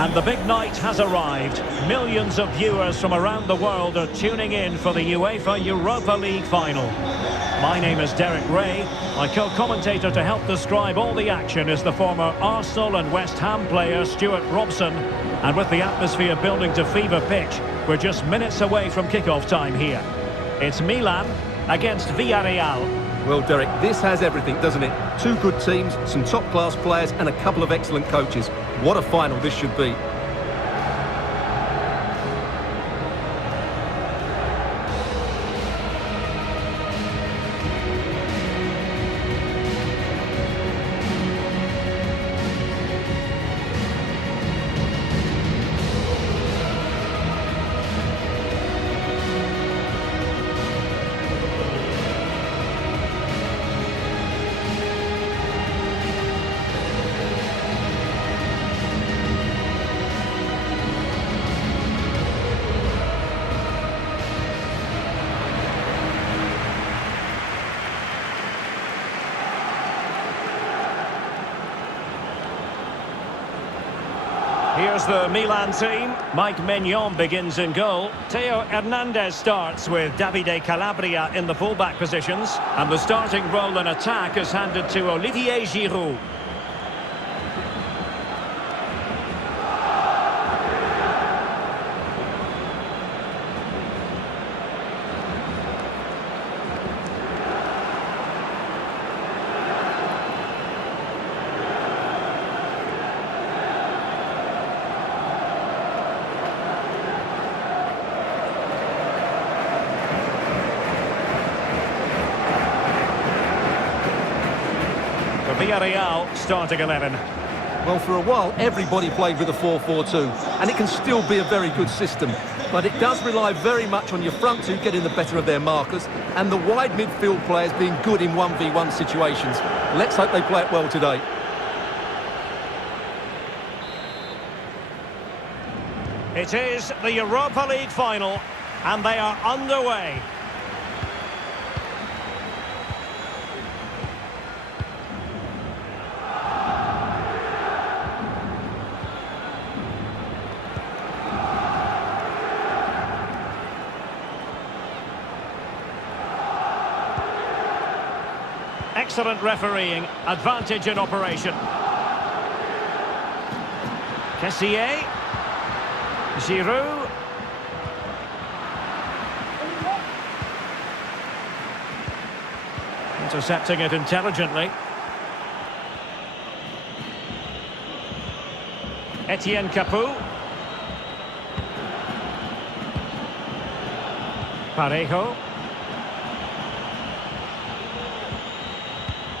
And the big night has arrived. Millions of viewers from around the world are tuning in for the UEFA Europa League final. My name is Derek Ray. My co-commentator to help describe all the action is the former Arsenal and West Ham player Stuart Robson. And with the atmosphere building to fever pitch, we're just minutes away from kick-off time here. It's Milan against Villarreal. Well, Derek, this has everything, doesn't it? Two good teams, some top-class players and a couple of excellent coaches. What a final this should be. Here's the Milan team. Mike Maignan begins in goal. Theo Hernandez starts with Davide Calabria in the fullback positions. And the starting role in attack is handed to Olivier Giroud. Villarreal starting 11. Well, for a while, everybody played with a 4-4-2, and it can still be a very good system. But it does rely very much on your front two getting the better of their markers, and the wide midfield players being good in 1v1 situations. Let's hope they play it well today. It is the Europa League final, and they are underway. Excellent refereeing, advantage in operation. Kessie, Giroud. Intercepting it intelligently. Etienne Capoue. Parejo.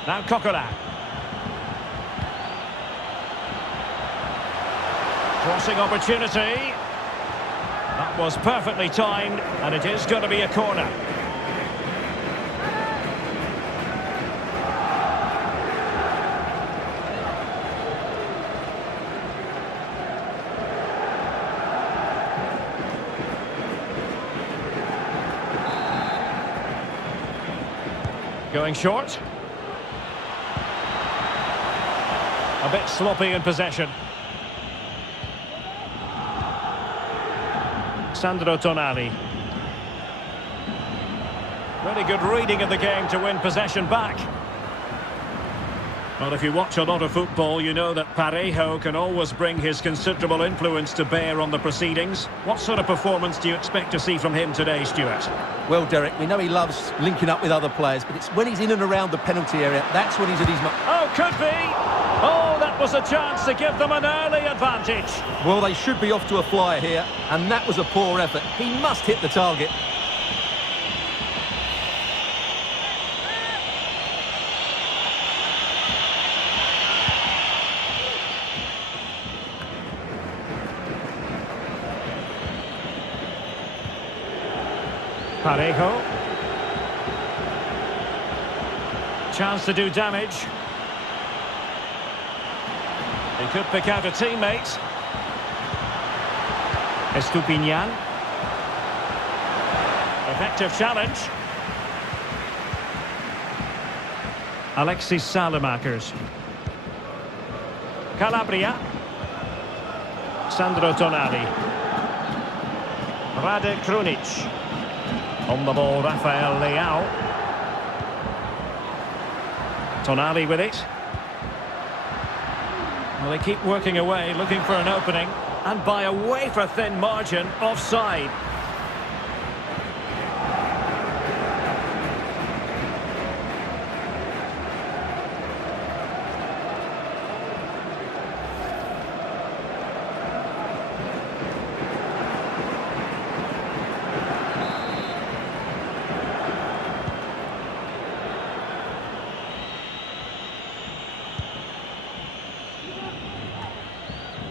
Now Coquelin. Crossing opportunity. That was perfectly timed, and it is going to be a corner. Going short. A bit sloppy in possession. Sandro Tonali. Really good reading of the game to win possession back. Well, if you watch a lot of football, you know that Parejo can always bring his considerable influence to bear on the proceedings. What sort of performance do you expect to see from him today, Stuart? Well, Derek, we know he loves linking up with other players, but it's when he's in and around the penalty area, that's when he's at his... Oh, could be! Oh, that was a chance to give them an early advantage. Well, they should be off to a flyer here, and that was a poor effort. He must hit the target. Parejo. Chance to do damage. He could pick out a teammate. Estupinan. Effective challenge. Alexis Saelemaekers. Calabria. Sandro Tonali. Rade Krunic. On the ball, Rafael Leao. Tonali with it. Well, they keep working away, looking for an opening. And by a wafer-thin margin, offside.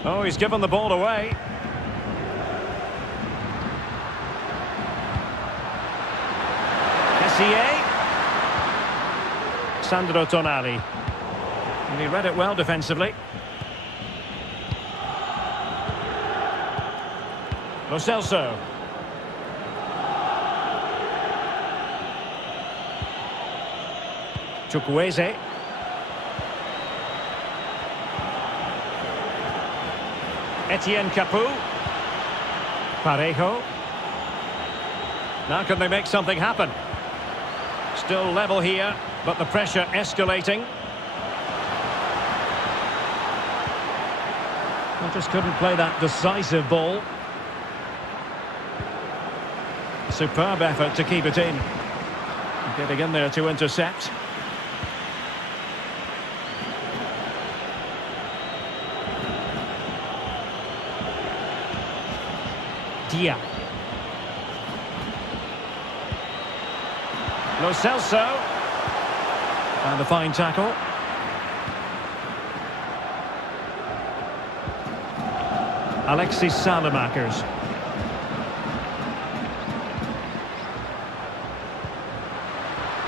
Oh, he's given the ball away. Kessie. Sandro Tonali. And he read it well defensively. Lo Celso. Chukwueze. Etienne Capoue. Parejo. Now can they make something happen? Still level here, but the pressure escalating. They just couldn't play that decisive ball. Superb effort to keep it in. Getting in there to intercept. Dia. Lo Celso. And a fine tackle. Alexis Saelemaekers.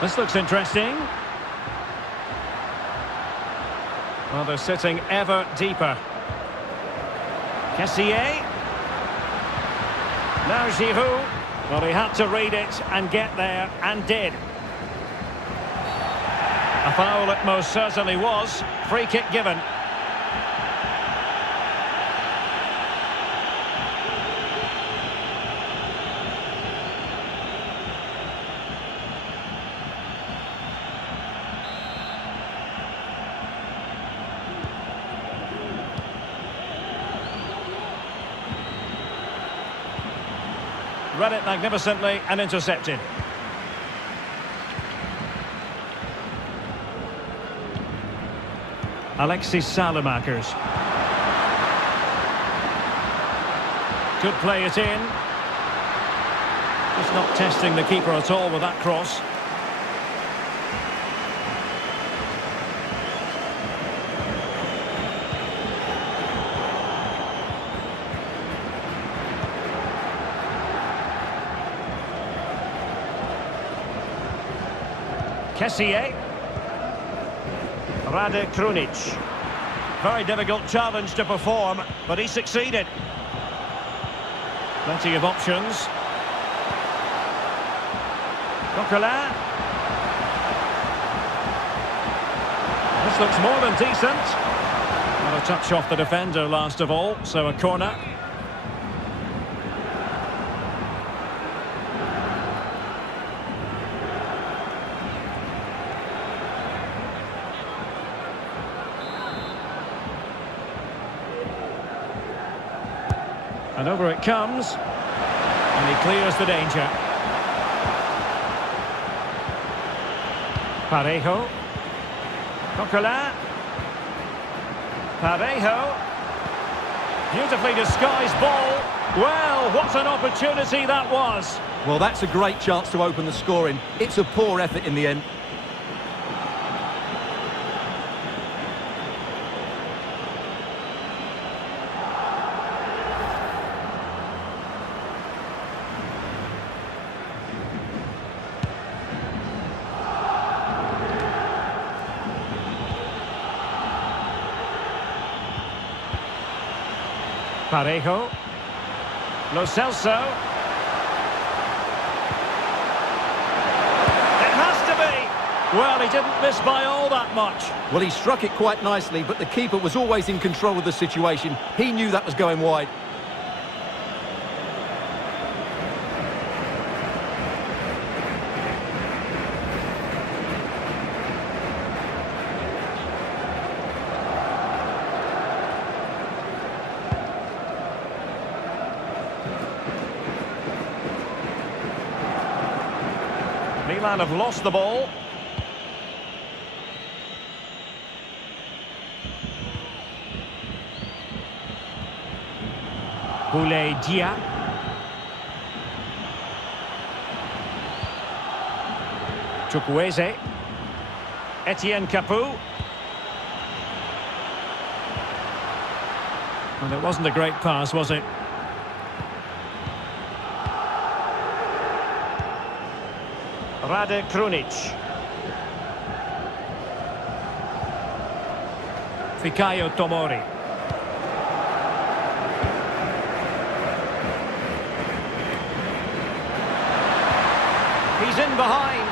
This looks interesting. Well, they're sitting ever deeper. Kessie. Now Giroud. Well, he had to read it and get there, and did. A foul it most certainly was. Free kick given. Read it magnificently and intercepted. Alexis Saelemaekers. Could play it in. Just not testing the keeper at all with that cross. Kessie. Rade Krunic. Very difficult challenge to perform, but he succeeded. Plenty of options. Coquelin. This looks more than decent. Not a touch off the defender last of all, so a corner. And over it comes, and he clears the danger. Parejo. Coquelin. Parejo. Beautifully disguised ball. Well, what an opportunity that was. Well, that's a great chance to open the scoring. It's a poor effort in the end. Parejo. Lo Celso. It has to be. Well, he didn't miss by all that much. Well, he struck it quite nicely, but the keeper was always in control of the situation. He knew that was going wide. Milan have lost the ball. Boulaye Dia. Chukwueze. Etienne Capoue. And it wasn't a great pass, was it? Rade Krunic. Fikayo Tomori. He's in behind.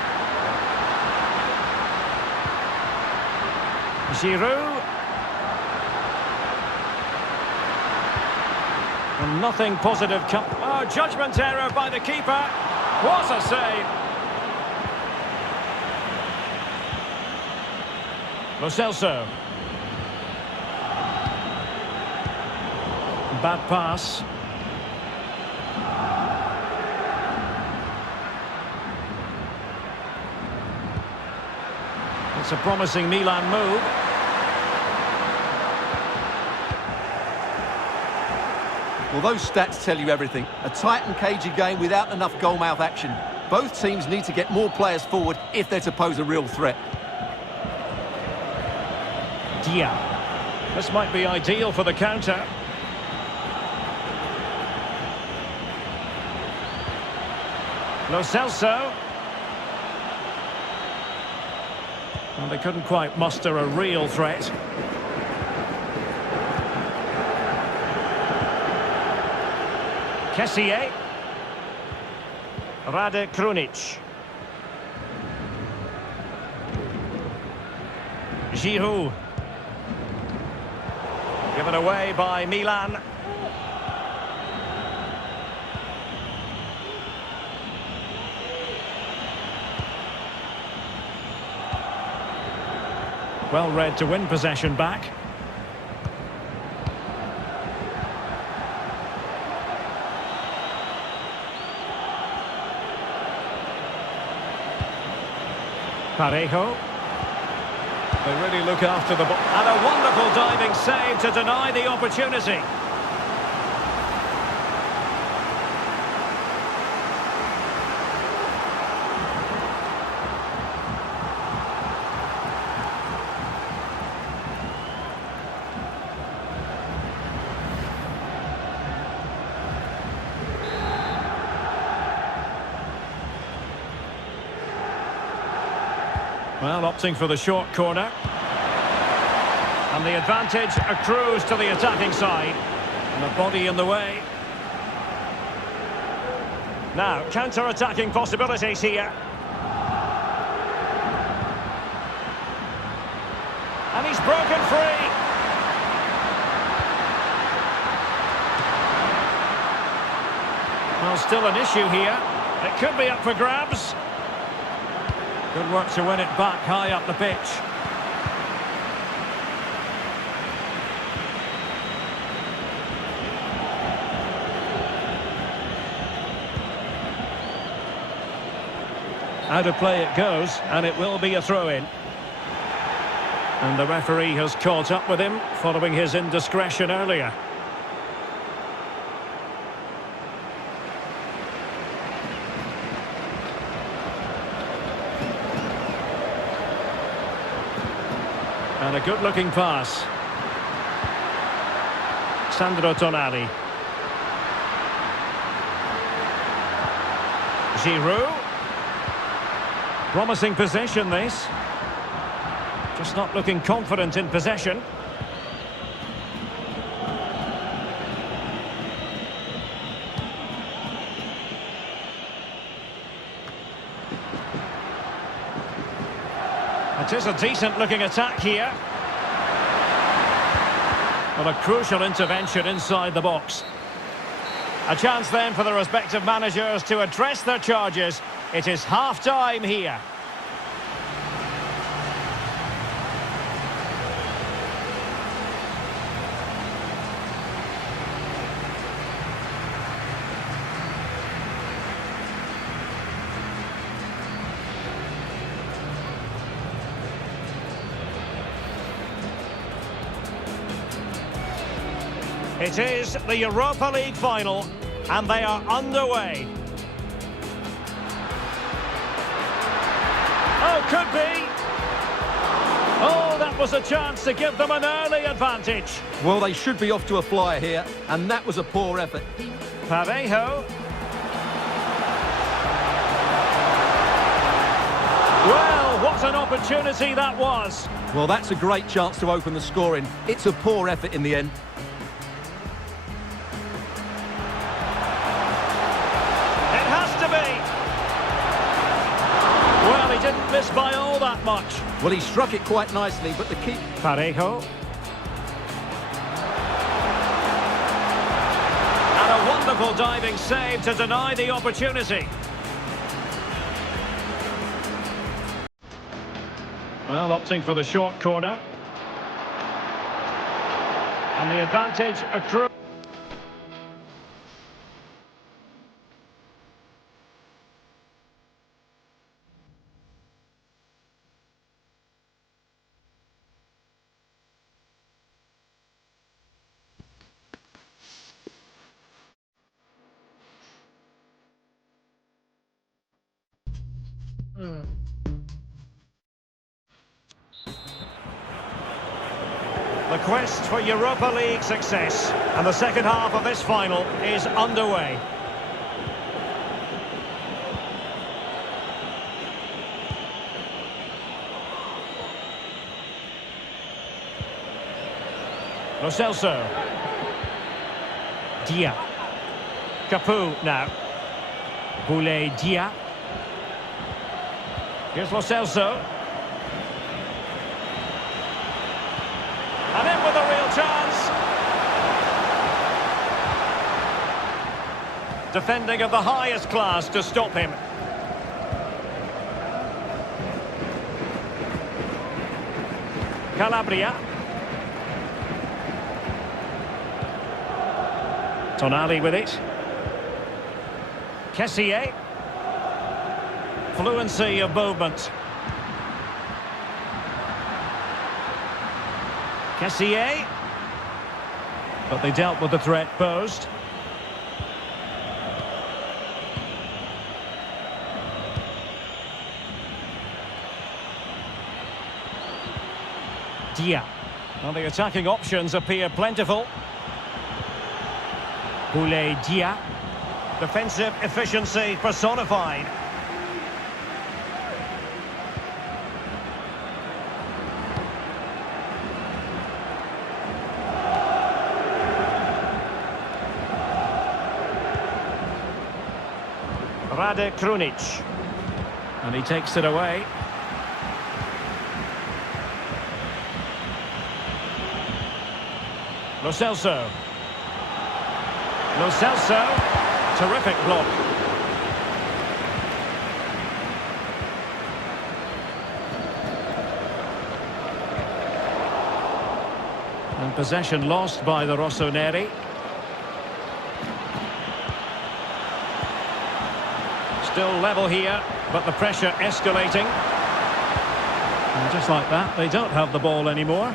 Giroud. And nothing positive come. Oh, judgment error by the keeper. What a save. Lo Celso. Bad pass. It's a promising Milan move. Well, those stats tell you everything. A tight and cagey game without enough goal-mouth action. Both teams need to get more players forward if they're to pose a real threat. Dia. This might be ideal for the counter. Lo Celso. Well, they couldn't quite muster a real threat. Kessie. Rade Krunic. Giroud. Given away by Milan. Well read to win possession back. Parejo. They really look after the ball. And a wonderful diving save to deny the opportunity. Well, opting for the short corner. And the advantage accrues to the attacking side. And the body in the way. Now, counter-attacking possibilities here. And he's broken free. Well, still an issue here. It could be up for grabs. Good work to win it back high up the pitch. Out of play it goes, and it will be a throw-in. And the referee has caught up with him following his indiscretion earlier. And a good-looking pass. Sandro Tonali. Giroud. Promising possession, this. Just not looking confident in possession. It is a decent-looking attack here. But a crucial intervention inside the box. A chance then for the respective managers to address their charges. It is half-time here. It is the Europa League final, and they are underway. Oh, could be. Oh, that was a chance to give them an early advantage. Well, they should be off to a flyer here, and that was a poor effort. Parejo. Well, what an opportunity that was. Well, that's a great chance to open the scoring. It's a poor effort in the end. Well, he didn't miss by all that much. Well, he struck it quite nicely, but the keeper... Parejo. And a wonderful diving save to deny the opportunity. Well, opting for the short corner. And the advantage accrued. The quest for Europa League success, and the second half of this final is underway. Lo Celso. Dia. Capoue now. Boulaye Dia. Here's Lo Celso. And in with a real chance. Defending of the highest class to stop him. Calabria. Tonali with it. Kessie. Fluency of movement. Kessie. But they dealt with the threat posed. Dia. Well, the attacking options appear plentiful. Boulaye Dia. Defensive efficiency personified. Rade Krunic. And he takes it away. Lo Celso. Lo Celso. Terrific block. And possession lost by the Rossoneri. Still level here, but the pressure escalating. And just like that, they don't have the ball anymore.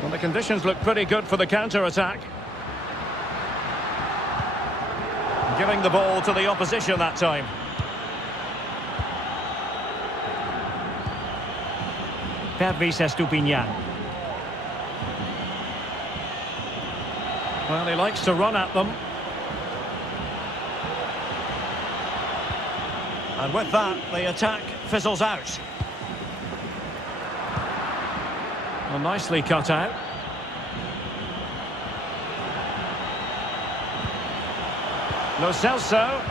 Well, the conditions look pretty good for the counter-attack. Giving the ball to the opposition that time. Pervis Estupinan. Well, he likes to run at them. And with that, the attack fizzles out. Well, nicely cut out. Lo Celso.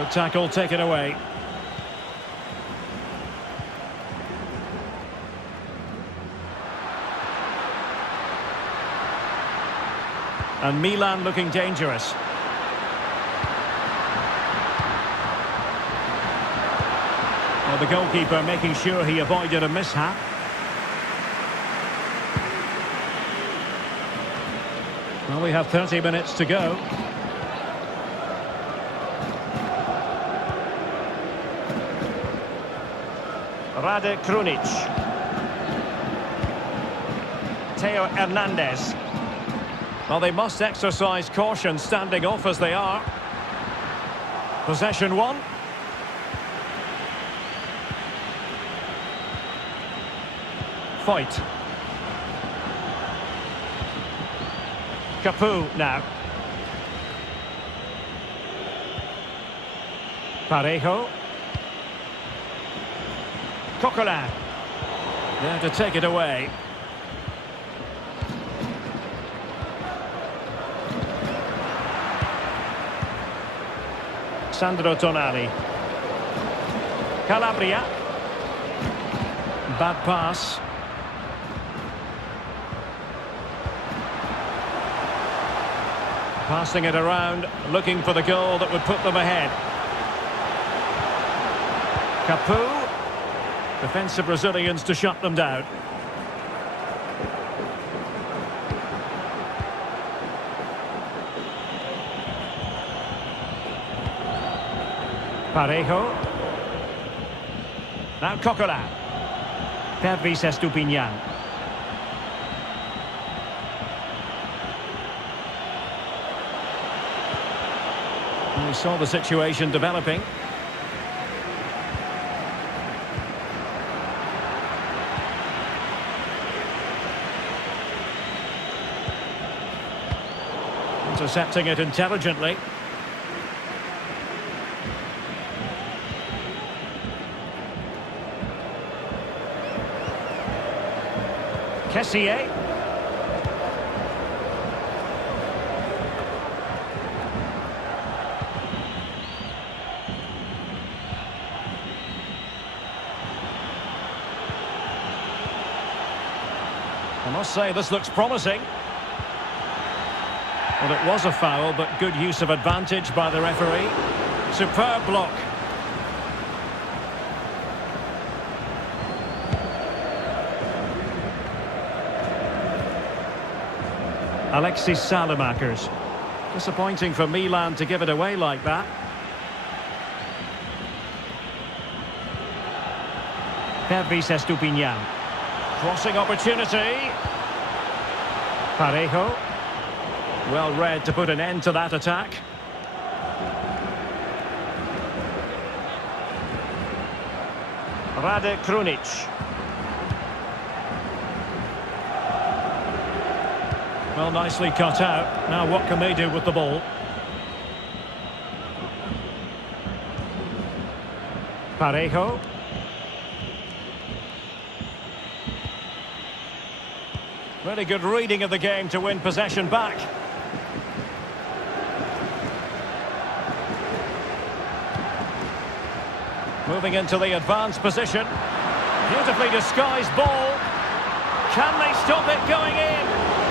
Good tackle taken away. And Milan looking dangerous. Well, the goalkeeper making sure he avoided a mishap. Well, we have 30 minutes to go. Rade Krunic. Theo Hernandez. Well, they must exercise caution standing off as they are. Possession one. Foyth. Capoue now. Parejo. Coquelin. There to take it away. Sandro Tonali. Calabria. Bad pass. Passing it around, looking for the goal that would put them ahead. Capoue. Defensive Brazilians to shut them down. Parejo. Now Coquelin. Pervis Estupinan. We saw the situation developing. Intercepting it intelligently. Kessie. I must say this looks promising. Well, it was a foul, but good use of advantage by the referee. Superb block. Alexis Saelemaekers. Disappointing for Milan to give it away like that. Pervis Estupinan. Crossing opportunity. Parejo. Well read to put an end to that attack. Rade Krunic. Well, nicely cut out. Now what can they do with the ball? Parejo. Very good reading of the game to win possession back. Moving into the advanced position. Beautifully disguised ball. Can they stop it going in?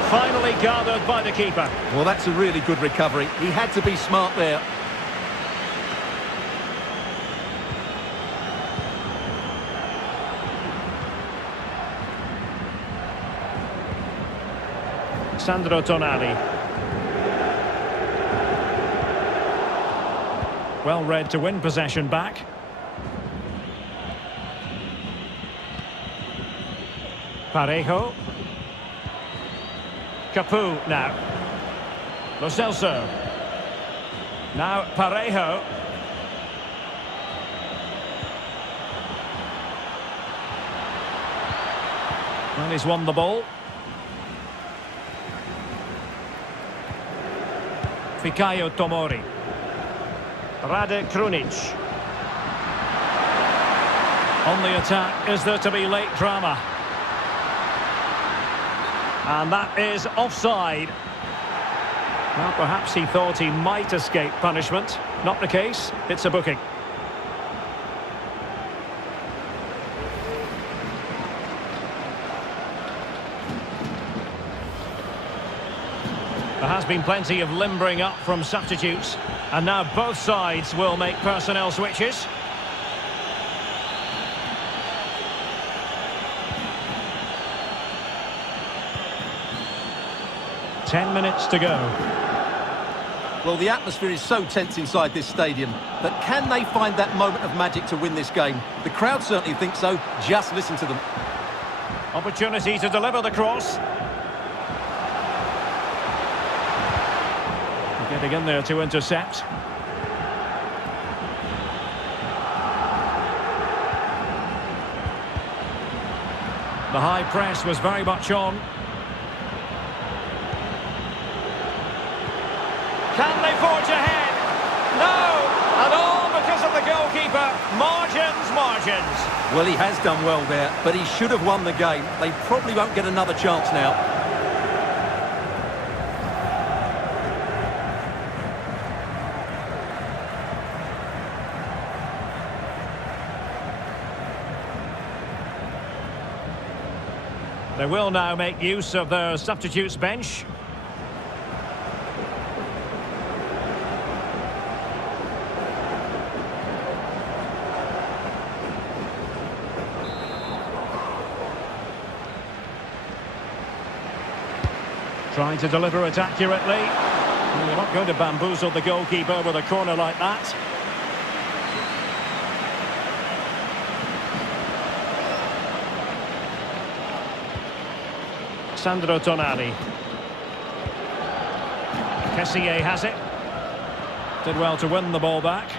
Finally gathered by the keeper. Well, that's a really good recovery. He had to be smart there. Sandro Tonali. Well read to win possession back. Parejo. Capoue now. Lo Celso. Now Parejo. Well, he's won the ball. Fikayo Tomori. Rade Krunic. On the attack, is there to be late drama? And that is offside. Well, perhaps he thought he might escape punishment. Not the case. It's a booking. There has been plenty of limbering up from substitutes. And now both sides will make personnel switches. Ten minutes to go. Well, the atmosphere is so tense inside this stadium, but can they find that moment of magic to win this game? The crowd certainly think so. Just listen to them. Opportunity to deliver the cross. Getting in there to intercept. The high press was very much on. Can they forge ahead? No! And all because of the goalkeeper. Margins, margins. Well, he has done well there, but he should have won the game. They probably won't get another chance now. They will now make use of their substitutes bench. Trying to deliver it accurately. You're not going to bamboozle the goalkeeper with a corner like that. Sandro Tonali. Kessie has it. Did well to win the ball back.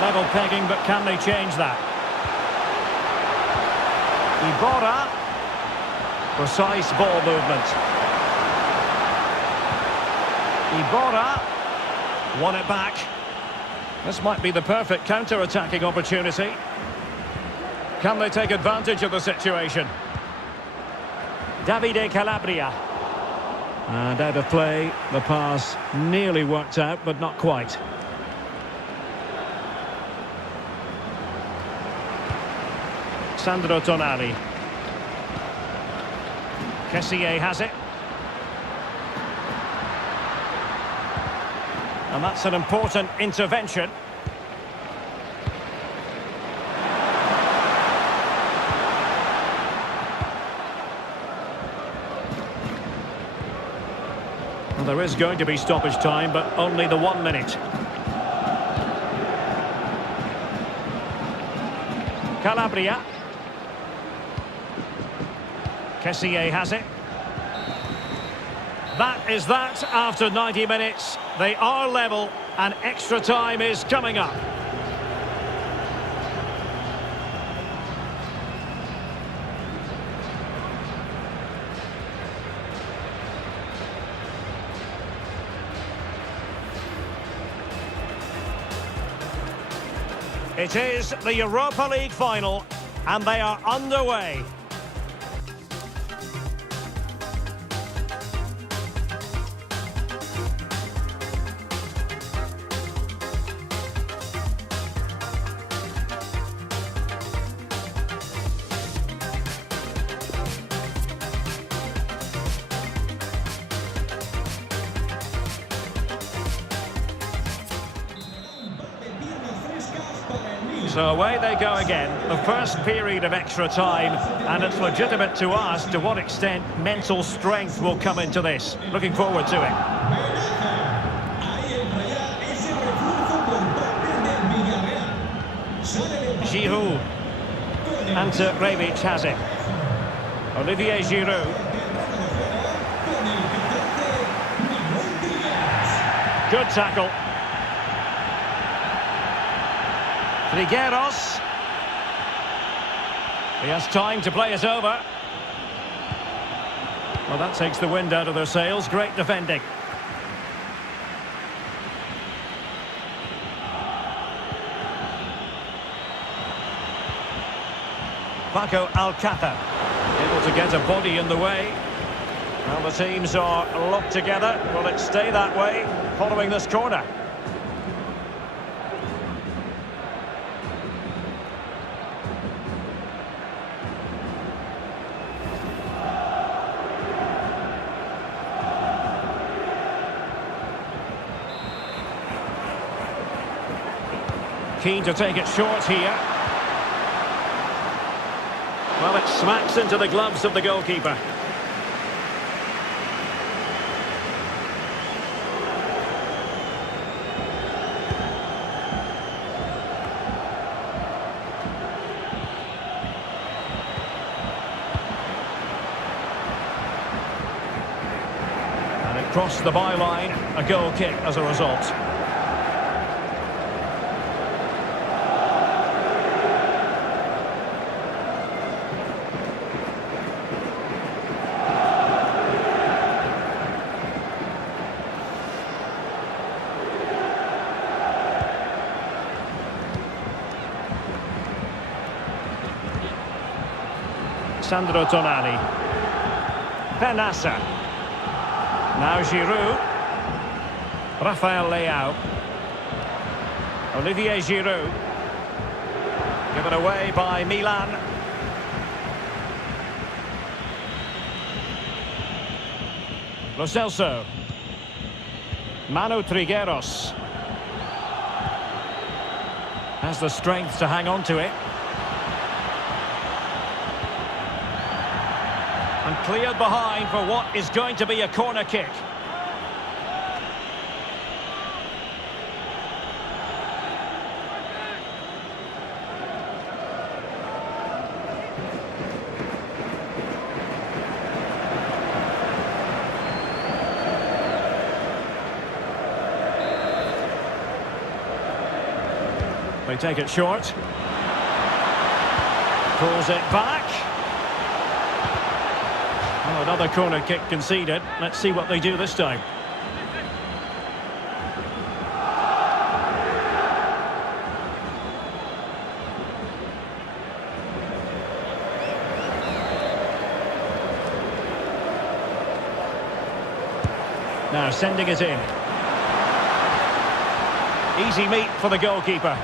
Level pegging, but can they change that? Iborra. Precise ball movement. Iborra won it back. This might be the perfect counter-attacking opportunity. Can they take advantage of the situation? Davide Calabria. And out of play, the pass nearly worked out, but not quite. Sandro Tonali. Kessie has it. And that's an important intervention. Well, there is going to be stoppage time, but only the 1 minute. Calabria. Kessie has it. That is that after 90 minutes. They are level and extra time is coming up. It is the Europa League final and they are underway. So away they go again, the first period of extra time, and it's legitimate to ask to what extent mental strength will come into this. Looking forward to it. Giroud. Ante Rebic has it. Olivier Giroud. Good tackle. Trigueros. He has time to play it over. Well, that takes the wind out of their sails. Great defending. Paco Alcácer, able to get a body in the way. Well, the teams are locked together. Will it stay that way following this corner? Keen to take it short here. Well, it smacks into the gloves of the goalkeeper. And it crossed the byline, a goal kick as a result. Sandro Tonali. Bennacer. Now Giroud. Rafael Leao. Olivier Giroud. Given away by Milan. Lo Celso. Manu Trigueros. Has the strength to hang on to it. And cleared behind for what is going to be a corner kick. They take it short. Pulls it back. Oh, another corner kick conceded. Let's see what they do this time. Now sending it in. Easy meat for the goalkeeper.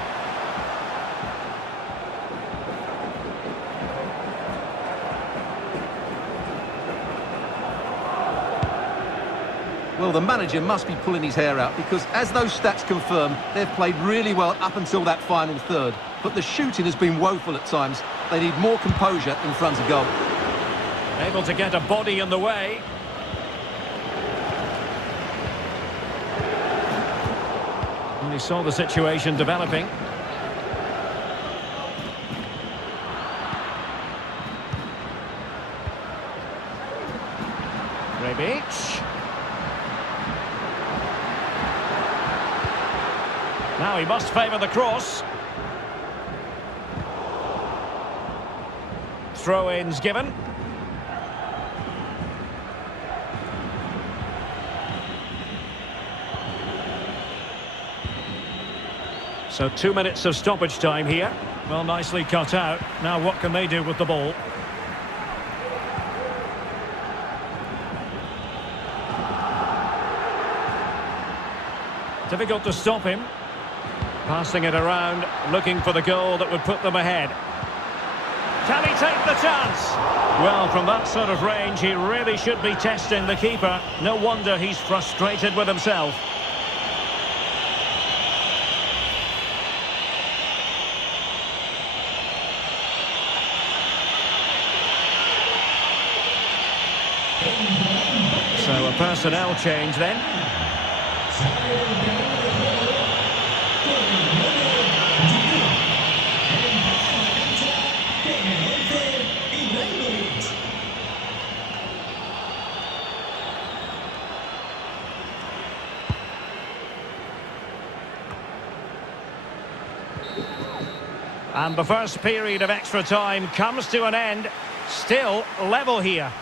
Well, the manager must be pulling his hair out because, as those stats confirm, they've played really well up until that final third. But the shooting has been woeful at times. They need more composure in front of goal. Able to get a body in the way. And he saw the situation developing. Rebic. Now he must favour the cross. Throw-ins given. So 2 minutes of stoppage time here. Well, nicely cut out. Now what can they do with the ball? Difficult to stop him. Passing it around, looking for the goal that would put them ahead. Can he take the chance? Well, from that sort of range, he really should be testing the keeper. No wonder he's frustrated with himself. So a personnel change then. And the first period of extra time comes to an end. Still level here.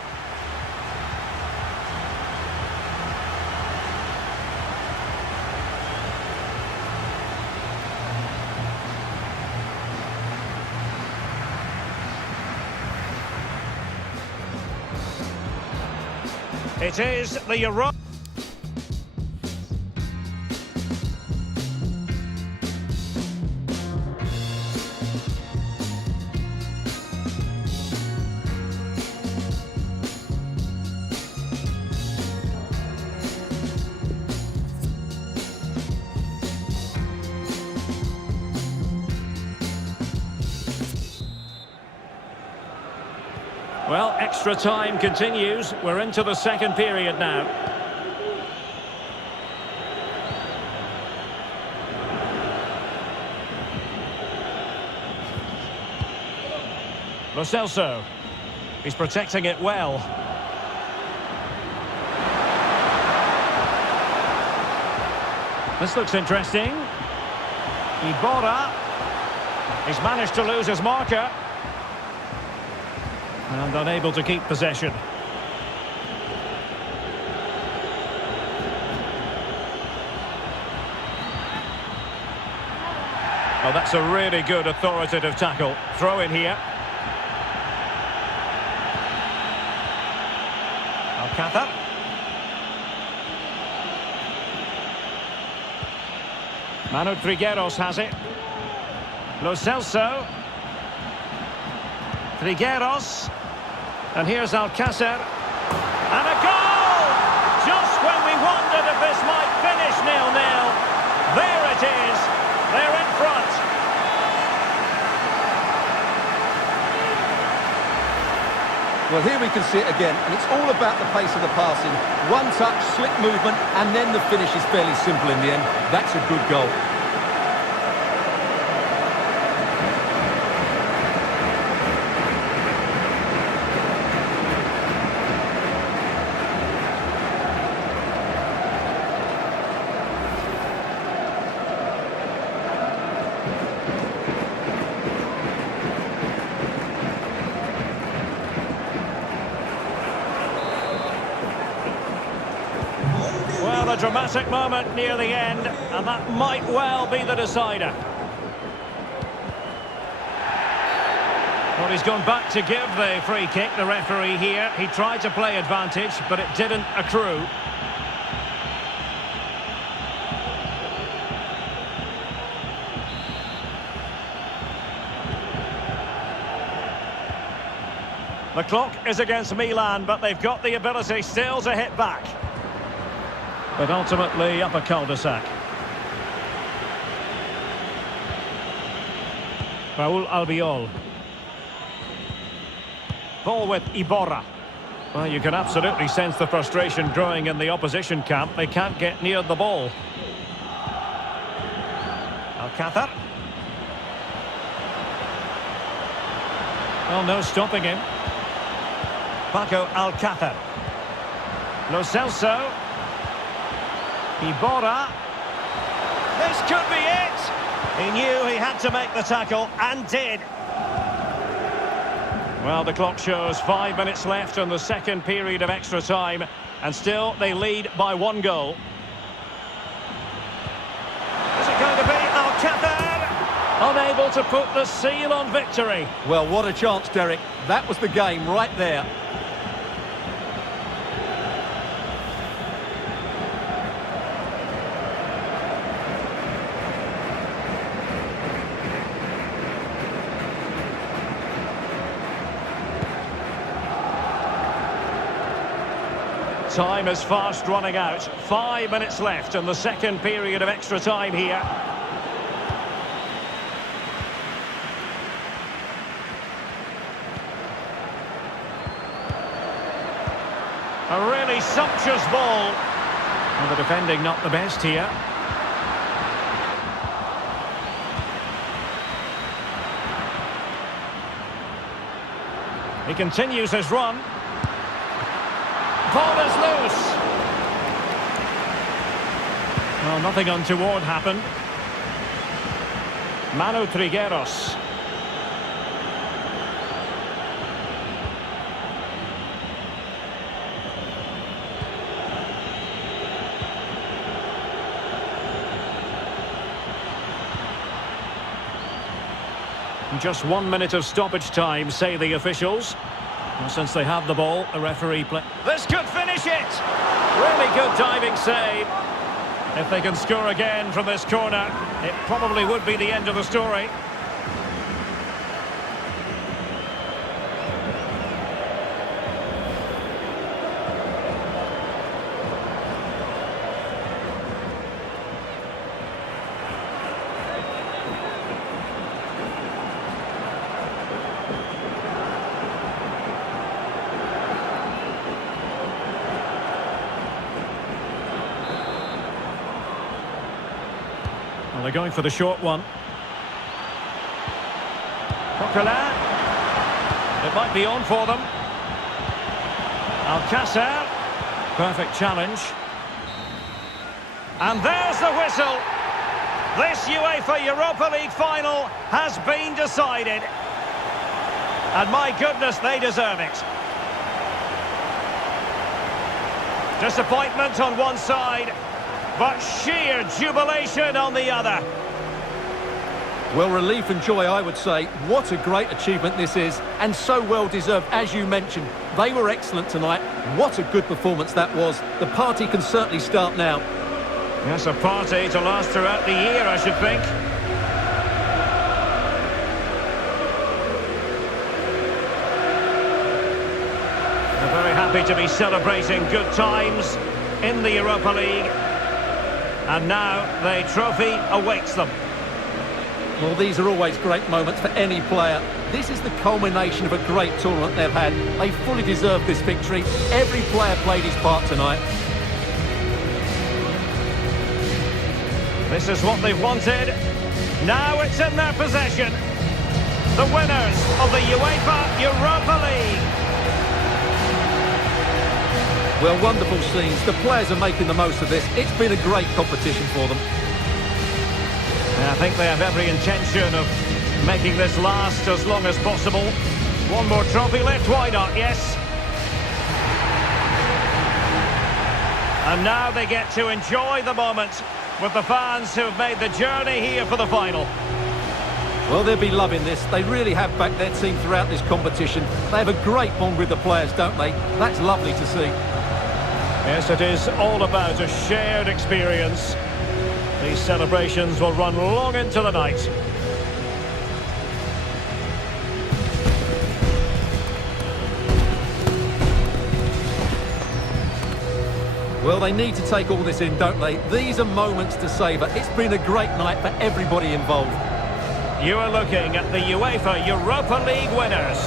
It is the Europa. Well, extra time continues. We're into the second period now. Lo Celso. He's protecting it well. This looks interesting. Iborra. He's managed to lose his marker. And unable to keep possession. Oh, that's a really good authoritative tackle. Throw in here. Alcácer. Manu Trigueros has it. Lo Celso. Trigueros. And here's Alcácer. And a goal! Just when we wondered if this might finish 0-0. There it is. They're in front. Well, here we can see it again, and it's all about the pace of the passing. One touch, slick movement, and then the finish is fairly simple in the end. That's a good goal. Well, a dramatic moment near the end, and that might well be the decider. Well, he's gone back to give the free kick, the referee here. He tried to play advantage, but it didn't accrue. The clock is against Milan, but they've got the ability still to hit back. But ultimately up a cul-de-sac. Raul Albiol. Ball with Iborra. Well, you can absolutely sense the frustration growing in the opposition camp. They can't get near the ball. Alcácer. Well, no stopping him. Paco Alcácer. Lo Celso. Iborra. This could be it. He knew he had to make the tackle and did. Well, the clock shows 5 minutes left in the second period of extra time, and still they lead by 1 goal. Is it going to be Alcácer? Unable to put the seal on victory. Well, what a chance, Derek. That was the game right there. Time is fast running out. 5 minutes left in the second period of extra time here. A really sumptuous ball. And the defending not the best here. He continues his run. Ball is loose. Well, nothing untoward happened. Manu Trigueros. Just 1 minute of stoppage time, say the officials. Well, since they have the ball, the referee play. This could finish it! Really good diving save. If they can score again from this corner, it probably would be the end of the story. Well, they're going for the short one. Coquelin. It might be on for them. Alcácer. Perfect challenge. And there's the whistle. This UEFA Europa League final has been decided. And my goodness, they deserve it. Disappointment on one side, but sheer jubilation on the other. Well, relief and joy, I would say. What a great achievement this is, and so well deserved, as you mentioned. They were excellent tonight. What a good performance that was. The party can certainly start now. Yes, a party to last throughout the year, I should think. They're very happy to be celebrating good times in the Europa League. And now the trophy awaits them. Well, these are always great moments for any player. This is the culmination of a great tournament they've had. They fully deserve this victory. Every player played his part tonight. This is what they've wanted. Now it's in their possession. The winners of the UEFA Europa League. Well, wonderful scenes. The players are making the most of this. It's been a great competition for them. I think they have every intention of making this last as long as possible. One more trophy left, why not? Yes. And now they get to enjoy the moment with the fans who have made the journey here for the final. Well, they'll be loving this. They really have backed their team throughout this competition. They have a great bond with the players, don't they? That's lovely to see. Yes, it is all about a shared experience. These celebrations will run long into the night. Well, they need to take all this in, don't they? These are moments to savour. It's been a great night for everybody involved. You are looking at the UEFA Europa League winners.